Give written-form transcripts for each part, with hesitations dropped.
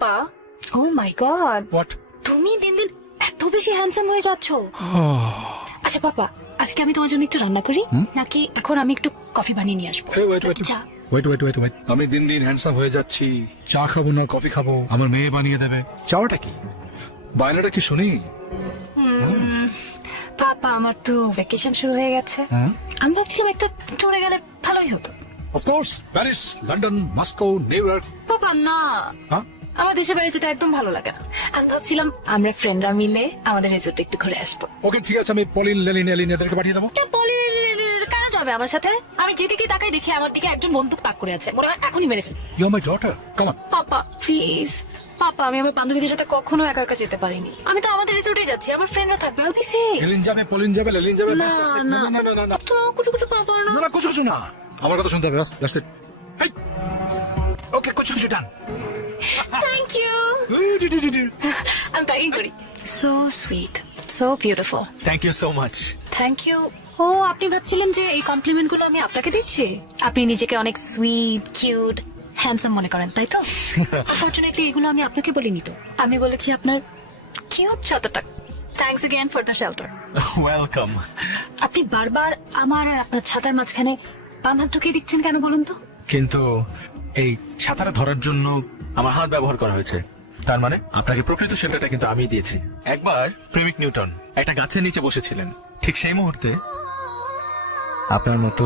Papa, O my god, what? তুমি দিন দিন এত বেশি হ্যান্ডসাম হয়ে যাচ্ছ। আচ্ছা পাপা, আজকে আমি তোমার জন্য একটু রান্না করি নাকি এখন আমি একটু কফি বানিয়ে নিয়ে আসবো? চা। ওয়েট, আমি দিন দিন হ্যান্ডসাম হয়ে যাচ্ছি, চা খাবো না কফি খাবো, আমার মেয়ে বানিয়ে দেবে। চাওয়াটা কি, বায়নাটা কি শুনি? পাপা, আমার তো ভ্যাকেশন শুরু হয়ে গেছে, আমি ভাবছিলাম একটা ট্যুরে গেলে ভালোই হতো। Of course, Paris, London, Moscow, New York. Papa না, হ্যাঁ, আমার দেশের বাড়ি যেতে একদম ভালো লাগে না। আমি ভাবছিলাম আমরা ফ্রেন্ডরা মিলে আমাদের রিসোর্টে একটু ঘুরে আসবো। ওকে ঠিক আছে, আমি পলিন, লেলিন, এলিন এদেরকে পাঠিয়ে দেবো। কেন যাবে আমার সাথে? আমি যেদিকে তাকাই দেখি আমার দিকে একজন বন্দুক তাক করে আছে, মনে হয় এখনই মেরে ফেল। You are my daughter, come on. Papa please, papa আমি আমার বান্ধবীদের সাথে কখনো একা একা যেতে পারিনি। আমি তো আমাদের রিসোর্টে যাচ্ছি, আমার ফ্রেন্ডরা থাকবে। আমি সেফ। এলিন যাবে, পলিন যাবে, লেলিন যাবে। না না না, তো কিছু কিছু পাপা না। না, কিছু না, আমার কথা শুনতে হবে। That's it. ওকে, কিছু ডান। Thank you. আমি প্যাকিং করি। So sweet, so beautiful. Thank you so much. Thank you. ও, আপনি ভাবছিলেন যে এই কমপ্লিমেন্ট গুলো আমি আপনাকে দিচ্ছি? আপনি নিজেকে অনেক সুইট, কিউট, হ্যান্ডসাম মনে করেন, তাই তো? আনফরচুনেটলি এগুলো আমি আপনাকে বলিনি তো, আমি বলেছি আপনার কিউট ছাতাটা। Thanks again for the shelter. Welcome. আপনি বারবার আমার আর আপনার ছাতার মাঝখানে বাম হাত ঢুকিয়ে দিচ্ছেন কেন বলুন তো? কিন্তু এই ছাতাটা ধরার জন্য আমার হাত ব্যবহার করা হয়েছে, তার মানে আপনাকে প্রকৃত শেল্টারটা কিন্তু আমি দিয়েছি। একবার প্রেমিক নিউটন একটা গাছের নিচে বসেছিলেন, ঠিক সেই মুহূর্তে আপনার মতো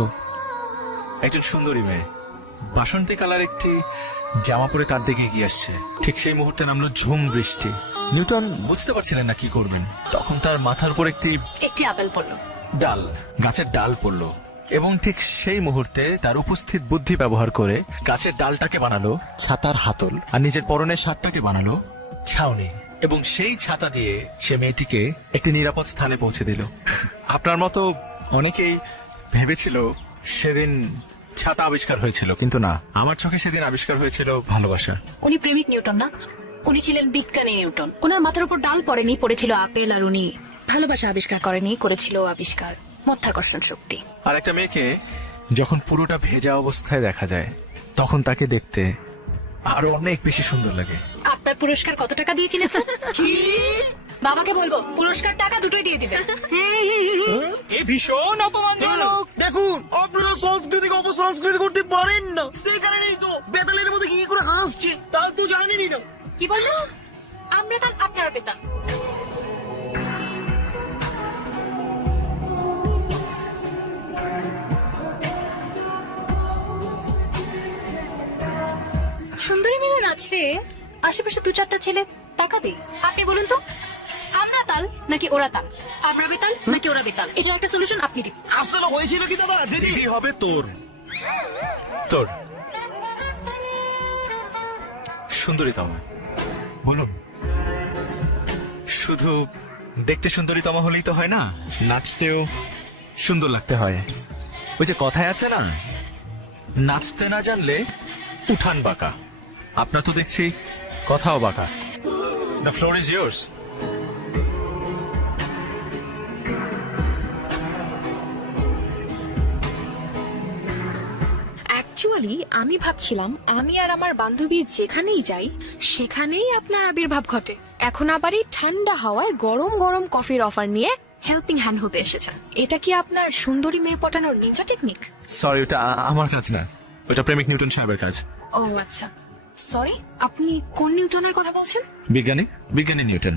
একজন সুন্দরী মেয়ে বাসন্তী কালার একটি জামা পরে তার দিকে এগিয়ে আসছে। ঠিক সেই মুহূর্তে নামলো ঝুম বৃষ্টি। নিউটন বুঝতে পারছিলেন না কি করবেন, তখন তার মাথার উপর একটি আপেল পড়লো। ডাল, গাছের ডাল পড়লো, এবং ঠিক সেই মুহূর্তে তার উপস্থিত বুদ্ধি ব্যবহার করে গাছের ডালটাকে বানালো ছাতার হাতল, আর নিজের পরনের শার্টটাকে বানালো ছাউনি, এবং সেই ছাতা দিয়ে সে মেয়েটিকে একটি নিরাপদ স্থানে পৌঁছে দিল। আপনার মতো অনেকেই ভেবেছিল সেদিন ছাতা আবিষ্কার হয়েছিল, কিন্তু না, আমার চোখে সেদিন আবিষ্কার হয়েছিল ভালোবাসা। উনি প্রেমিক নিউটন না, উনি ছিলেন বিজ্ঞানী নিউটন। ওনার মাথার উপর ডাল পড়েনি, পড়েছিল আপেল। আর উনি ভালোবাসা আবিষ্কার করেনি, করেছিল আবিষ্কার মাধ্যাকর্ষণ শক্তি। আর একটা মেয়েকে যখন পুরোটা ভেজা অবস্থায় দেখা যায়, তখন তাকে দেখতে আরো অনেক বেশি সুন্দর লাগে। আপনার পুরস্কার কত টাকা দিয়ে কিনেছেন? কি? বাবাকে বলবো পুরস্কার টাকা দুটোই দিয়ে দিবে। এ ভীষণ অপমানজনক। দেখুন, আপনারা সংস্কৃতিকে অপসংস্কৃতি করতে পারেন না, সেই কারণেই তো বেতালের মধ্যে কি করে হাসছে তা তো জানেনই না। কি বললো? আমরা তার আপনার বেতন। সুন্দরী মেয়ে নাচলে আশেপাশে দু চারটা ছেলে তাকাবে। আপনি বলুন তো, আমরা তাল নাকি ওরা তাল? আমরা বেতাল নাকি ওরা বেতাল? এটা একটা সলিউশন আপনি দিন। আসলে হয়েছিল কি দাদা, দিদি হবে তোর তোর সুন্দরীতম বলুন। শুধু দেখতে সুন্দরীতম হলেই তো হয় না, নাচতেও সুন্দর লাগতে হয়। ওই যে কথায় আছে না, নাচতে না জানলে উঠান বাঁকা। আপনার তো দেখছি কথাও বাঁকা। The floor is years. Actually আমি ভাবছিলাম আমি আর আমার বান্ধবী যেখানেই যাই সেখানেই আপনার আবির্ভাব ঘটে। এখন আবার এই ঠান্ডা হাওয়ায় গরম গরম কফির অফার নিয়ে হেল্পিং হ্যান্ড হতে এসেছেন। এটা কি আপনার সুন্দরী মেয়ে পটানোর নিনজা টেকনিক? সরি, ওটা আমার কাজ না, ওটা প্রেমিক নিউটন সাহেবের কাজ। ও আচ্ছা, সরি। আপনি কোন নিউটনের কথা বলছেন? বিজ্ঞানী নিউটন।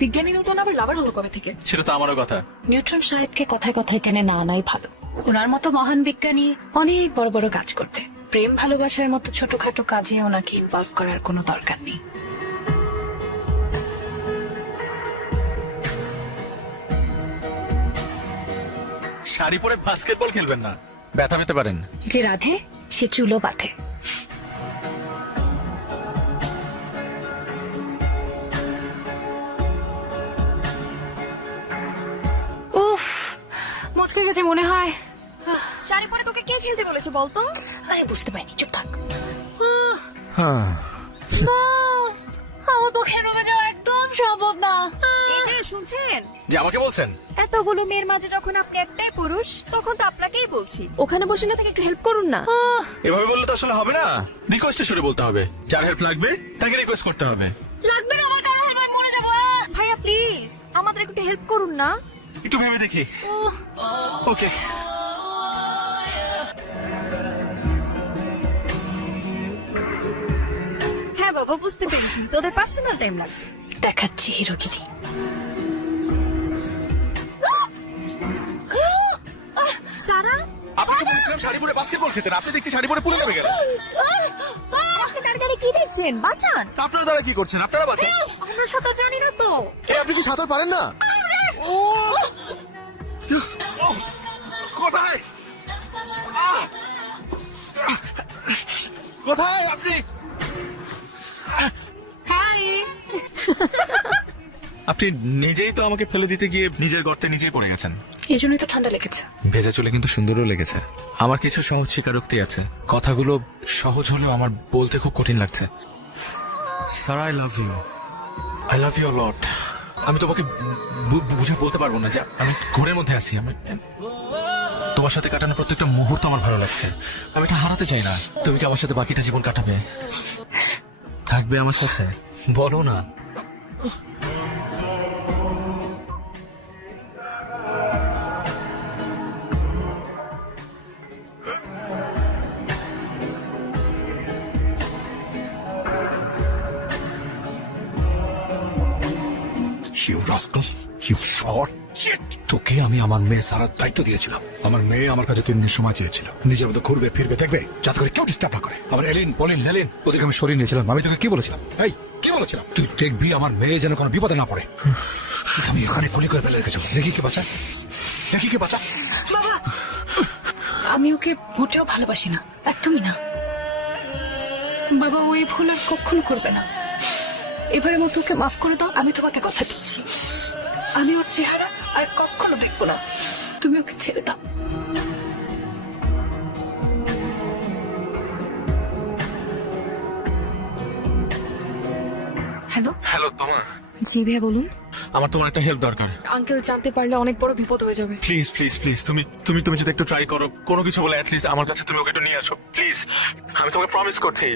বিজ্ঞানী নিউটন আবার লাভার হলো কবে থেকে? সেটা তো আমারও কথা। নিউটন সাহেবকে কথায় কথায় টেনে না আনাই ভালো। ওনার মতো মহান বিজ্ঞানী অনেক বড় বড় কাজ করতে, প্রেম ভালোবাসার মতো ছোটখাটো কাজে ওনাকে ইনভলভ করার কোনো দরকার নেই। শাড়ি পরে বাস্কেটবল খেলবেন না, ব্যথা পেতে পারেন। যে রাধে সে চুলো বাঁধে। উফ, মুচকে গেছে মনে হয়। শাড়ি পরে তোকে কে খেলতে বলেছে বলতো? আরে বুঝতে পারিনি, চুপ থাক। হ্যাঁ, না, আমার পক্ষে রুমে যাওয়া একদম সম্ভব না। এই যে শুনছেন? যে আমাকে বলছেন? এতগুলো মেয়ের মাঝে যখন আপনি একটাই পুরুষ, তখন তো আপনাকেই বলছি ওখানে বসে না থেকে একটু হেল্প করুন না। এভাবে বললে তো আসলে হবে না, রিকোয়েস্টে শুরু বলতে হবে। যার হেল্প লাগবে তাকে রিকোয়েস্ট করতে হবে। লাগবে না আমার কারো হেল্প, মরে যাবো। ভাইয়া প্লিজ আমাদের একটু হেল্প করুন না। একটু ভেবে দেখি। ওকে, হ্যাঁ বাবা, বুঝতে পেরেছি তোদের পার্সোনাল টাইম লাগবে। দেখাচ্ছি হিরোগিরি। সারা, আপনাকে বলেছিলাম শাড়ি পরে বাস্কেটবল খেতেন, আপনি দেখছি শাড়ি পরে পুরো নেমে গেলেন। আপনি দাঁড়িয়ে কি দেখছেন? বাঁচান। আপনারা দাঁড়া কি করছেন? আপনারা বাঁচেন। আমরা সাঁতার জানি না তো। আপনি কি সাঁতার পারেন না? ও কোথায়? কোথায় আপনি? আপনি নিজেই তো আমাকে ফেলে দিতে গিয়ে নিজের গর্তে নিজেই পড়ে গেছেন। এই জন্যই তো ঠান্ডা লেগেছে। ভেজা চুলে কিন্তু সুন্দরও লেগেছে। আমার কিছু সহজ স্বীকারোক্তি আছে, কথাগুলো সহজ হলেও আমার বলতে খুব কঠিন লাগছে। Sir, I love you, I love you lot. আমি তোমাকে বুঝে বলতে পারবো না যে আমি ঘোরের মধ্যে আছি। আমি তোমার সাথে কাটানো প্রত্যেকটা মুহূর্ত আমার ভালো লাগছে। আমি এটা হারাতে চাই না। তুমি কি আমার সাথে বাকিটা জীবন কাটাবে? থাকবে আমার সাথে? বলো না। You rascal, you short shit! তোকে আমি আমার মেয়ে সারার দায়িত্ব দিয়েছিলাম। আমার মেয়ে আমার কাছে 3 দিন সময় চেয়েছিল, নিজের মতো ঘুরবে ফিরবে দেখবে, যাতে করে কেউ ডিস্টার্ব না করে। আমার এলিন পলিন লেলিন ওদেরকে আমি সরিয়ে নিয়েছিলাম। আমি তোকে কি বলেছিলাম? এই কি বলেছিলাম? তুই দেখবি আমার মেয়ে যেন কোনো বিপদে না পড়ে। আমি এখানে গুলি করে ফেলে রেখেছি। দেখি কে বাঁচা, দেখি কে বাঁচা। আমি ওকে মোটেও ভালোবাসি না, একদমই না। বাবা ওই ভুল আর কখনো করবে না। এবারের মতো ওকে মাফ করে দাও। আমি তোমাকে কথা দিচ্ছি, আমি ওর চেহারা আর কখনো দেখবো না। তুমি ওকে ছেড়ে দাও। হ্যালো। হ্যালো তোমার। জি ভাইয়া বলুন। আমার তোমার একটা হেল্প দরকার। আঙ্কেল জানতে পারলে অনেক বড় বিপদ হয়ে যাবে। প্লিজ প্লিজ প্লিজ, তুমি তুমি তুমি যদি একটু ট্রাই করো, কোনো কিছু বলে অ্যাটলিস্ট আমার কাছে তুমি ওকে একটু নিয়ে আসো প্লিজ। আমি তোমাকে প্রমিস করছি,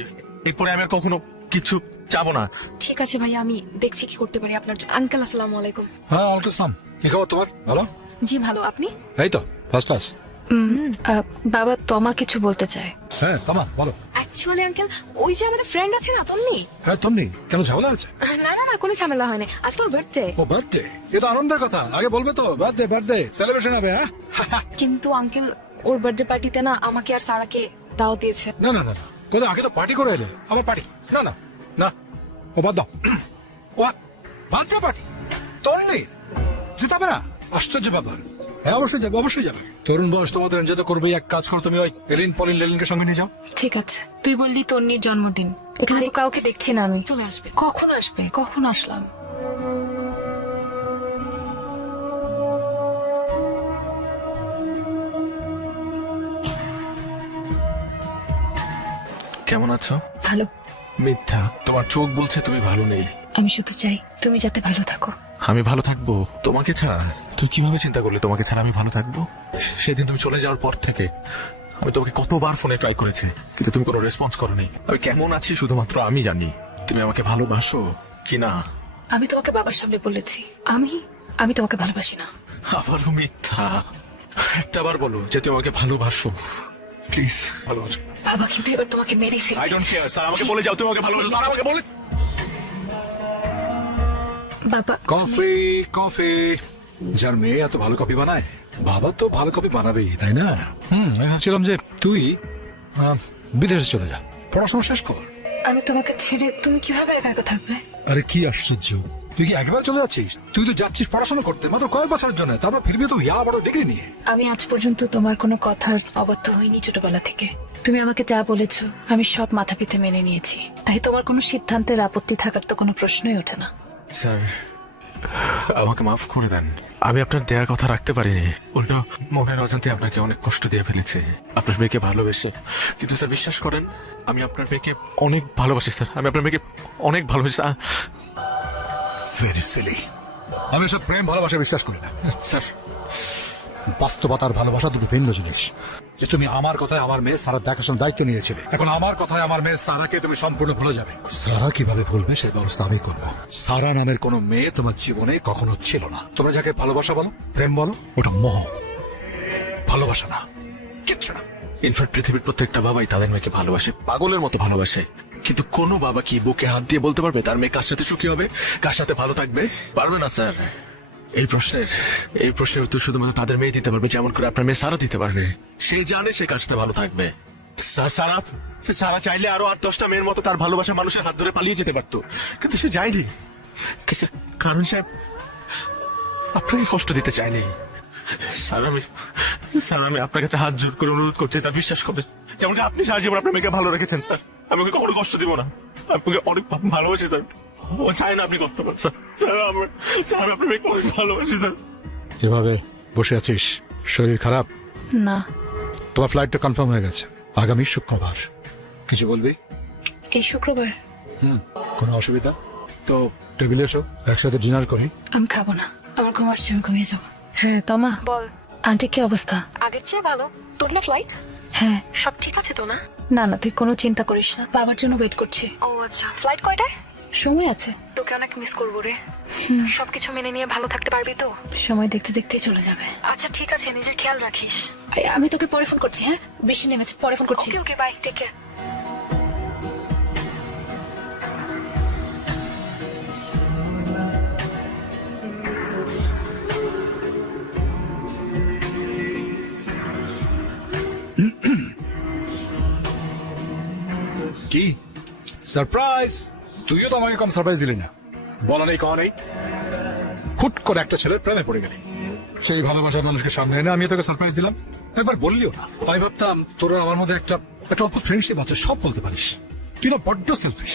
এরপরে আমি আর কখনো কিছু চাবো না। ঠিক আছে ভাইয়া, আমি দেখছি কি করতে পারি আপনার জন্য। আঙ্কেল আসসালামু আলাইকুম। হ্যাঁ আলকা ইসলাম, কি খবর তোমার? ভালো? জি ভালো, আপনি? এই তো ফার্স্ট ক্লাস। বাবা তমা কিছু বলতে চায়। হ্যাঁ তামা বলো। অ্যাকচুয়ালি আঙ্কেল, ওই যে আমাদের ফ্রেন্ড আছে না তন্নি। হ্যাঁ তন্নি, কেন ঝামেলা আছে? না না না, কোনো ঝামেলা হয়নি। আজকে ওর বার্থডে। ও বার্থডে, এ তো আনন্দের কথা। আগে বলবে তো বার্থডে বার্থডে সেলিব্রেশন হবে। হ্যাঁ কিন্তু আঙ্কেল, ওর বার্থডে পার্টিতে না আমাকে আর সারাকে দাওয়াত দিয়েছে। না না না না, কোথাও আগে তো পার্টি করে এলে, আবার পার্টি? না না না, ও বাদ দাও। ও বার্থডে পার্টি তন্নি যেতে হবে না? আশ্চর্য ব্যাপার। হ্যাঁ অবশ্যই যাবে, অবশ্যই যাবে। তরুণ বয়স তোমাদের এনজয় তো করবে। এক কাজ করো, তুমি ওই এলিন পলিন লেলিনকে সঙ্গে নিয়ে যাও। ঠিক আছে, তুই বললি তন্নির জন্মদিন, এখানে তো কাউকে দেখছি না আমি। চলে আসবে। কখন আসবে? কখন আসলাম? কেমন আছো? ভালো। মিথ্যা, তোমার চোখ বলছে তুমি ভালো নেই। আমি শুধু চাই তুমি যাতে ভালো থাকো। আমি ভালো থাকবো তোমাকে ছাড়া? তুই কিভাবে চিন্তা করলে তোমাকে ছাড়া আমি ভালো থাকবো? সেদিন তুমি চলে যাওয়ার পর থেকে আমি তোমাকে কতবার ফোনে ট্রাই করেছি, কিন্তু তুমি কোনো রেসপন্স করোনি। আমি কেমন আছি শুধুমাত্র আমি জানি। তুমি আমাকে ভালোবাসো কি না? আমি তোমাকে বাবার সামনে বলেছি আমি তোমাকে ভালোবাসি না। আবারও মিথ্যা। একটাবার বলো যে তুমি আমাকে ভালোবাসো, প্লিজ ভালোবাসো। বাবা কিন্তু এবার তোমাকে মেরে আই ফেলবে। ডোন্ট কেয়ার স্যার, আমাকে বলে যাও তুমি আমাকে ভালোবাসো। স্যার আমাকে বলে। বাবা কফি কফি, যার মেয়ে এত ভালো কফি বানায়, বাবা তো ভালো কফি বানাবেই, তাই না? আমি ভাবছিলাম যে তুই বিদেশে চলে যা, পড়াশোনা শেষ কর। আমি তোমাকে ছেড়ে তুমি কিভাবে একা একা থাকবে? আরে কি আশ্চর্য, তুই কি একবার চলে যাচ্ছিস? তুই তো যাচ্ছিস পড়াশোনা করতে মাত্র কয়েক বছরের জন্য, তারপর ফিরবি তো ইয়া বড় ডিগ্রি নিয়ে। আমি আজ পর্যন্ত তোমার কোনো কথার অবাধ্য হইনি ছোটবেলা থেকে। তুমি আমাকে যা বলেছো আমি সব মাথা পিতে মেনে নিয়েছি, তাই তোমার কোনো সিদ্ধান্তের আপত্তি থাকার তো কোনো প্রশ্নই ওঠে না। স্যার আমাকে মাফ করে দেন, আমি আপনার দেয়া কথা রাখতে পারিনি। উল্টো মনের অজান্তে আপনাকে অনেক কষ্ট দিয়ে ফেলেছি আপনার মেয়েকে ভালোবেসে। কিন্তু স্যার বিশ্বাস করেন, আমি আপনার মেয়েকে অনেক ভালোবাসি স্যার। আমি আপনার মেয়েকে অনেক ভালোবাসি। Very silly. আমি এসব প্রেম ভালোবাসা বিশ্বাস করি না। স্যার বাস্তবতার ভালোবাসা দুটো ভিন্ন জিনিস। যে তুমি আমার কথায় আমার মেয়ে সারার দেখাশোনার দায়িত্ব নিয়েছিলে, এখন আমার কথায় আমার মেয়ে সারাকে তুমি সম্পূর্ণ ভুলে যাবে। সারা কিভাবে ভুলবে সেই ব্যবস্থা আমি করবো। সারা নামের কোনো মেয়ে তোমার জীবনে কখনো ছিল না। তোমরা যাকে ভালোবাসা বলো, প্রেম বলো, ওটা মোহ, ভালোবাসা না, কিচ্ছু না। ইনফ্যাক্ট পৃথিবীর প্রত্যেকটা বাবাই তাদের মেয়েকে ভালোবাসে, পাগলের মতো ভালোবাসে। কিন্তু কোনো বাবা কি বুকে হাত দিয়ে বলতে পারবে তার মেয়ে কার সাথে সুখী হবে, কার সাথে ভালো থাকবে? পারবে না স্যার। এই প্রশ্নের উত্তর শুধুমাত্র তাদের মেয়ে দিতে পারবে, যেমন করে আপনার মেয়ে সারা দিতে পারবে। সে জানে সে কার সাথে ভালো থাকবে। স্যার সারা চাইলে আরো 8-10টা মেয়ের মতো তার ভালোবাসা মানুষের হাত ধরে পালিয়ে যেতে পারতো, কিন্তু সে যায়নি। কারণ সে আপনাকে কষ্ট দিতে চায়নি। স্যার আমি আপনার কাছে হাত জোর করে অনুরোধ করছি স্যার, বিশ্বাস করেন। যেমন আপনি সারা জীবন আপনার মেয়েকে ভালো রেখেছেন স্যার, আমি ওকে কখনো কষ্ট দিব না। আপনাকে অনেক ভালোবাসি স্যার, ও চায় না আপনি কষ্ট পান স্যার। আমি আপনার মেয়েকে অনেক ভালোবাসি স্যার। এভাবে বসে আছিস, শরীর খারাপ? না, তোমার ফ্লাইটটা কনফার্ম হয়ে গেছে আগামী শুক্রবার। কিছু বলবি? এই শুক্রবার কোনো অসুবিধা? তো টেবিলে এসো, একসাথে ডিনার করি। আমি খাবো না, আমার ঘুম আসছে, আমি ঘুমিয়ে যাবো। হ্যাঁ তমা বল। আন্টি কি অবস্থা? আগের চেয়ে ভালো। তোর না ফ্লাইট? হ্যাঁ। সব ঠিক আছে তো না? না তুই কোনো চিন্তা করিস না, বাবার জন্য ওয়েট করছি। ও আচ্ছা, ফ্লাইট কয়টায়? সময় আছে। তোকে অনেক মিস করবো রে। সবকিছু মেনে নিয়ে ভালো থাকতে পারবি তো? সময় দেখতে দেখতেই চলে যাবে। আচ্ছা ঠিক আছে, নিজের খেয়াল রাখিস। আমি তোকে পরে ফোন করছি। হ্যাঁ, বৃষ্টি নেমেছে, পরে ফোন করছি। ওকে ওকে, বাই, টেক কেয়ার। কি সারপ্রাইজ! তুইও তো আমাকে কম সারপ্রাইজ দিলি না। বলা নেই কওয়া নেই, হুট করে একটা ছেলের প্রেমে পড়ে গেলি। সেই ভালোবাসার মানুষকে সামনে এনে আমি তোকে সারপ্রাইজ দিলাম, একবার বললিও না। আমি ভাবতাম তোর আমার মধ্যে একটা অদ্ভুত ফ্রেন্ডশিপ আছে, সব বলতে পারিস। তুই না বড্ড সেলফিশ।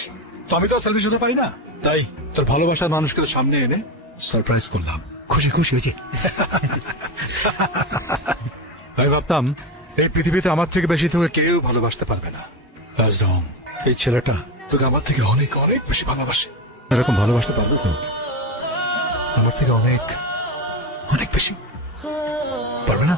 তো আমি তো সেলফিশ হতে পারি না, তাই তোর ভালোবাসার মানুষকে তো সামনে এনে সারপ্রাইজ করলাম। খুশি খুশি হয়েছি। আমি ভাবতাম এই পৃথিবীতে আমার থেকে বেশি তোকে কেউ ভালোবাসতে পারবে না। এই ছেলেটা তোকে আমার থেকে অনেক অনেক বেশি ভালোবাসে। এরকম ভালোবাসতে পারবে তো? আমার থেকে অনেক অনেক বেশি পারবে না?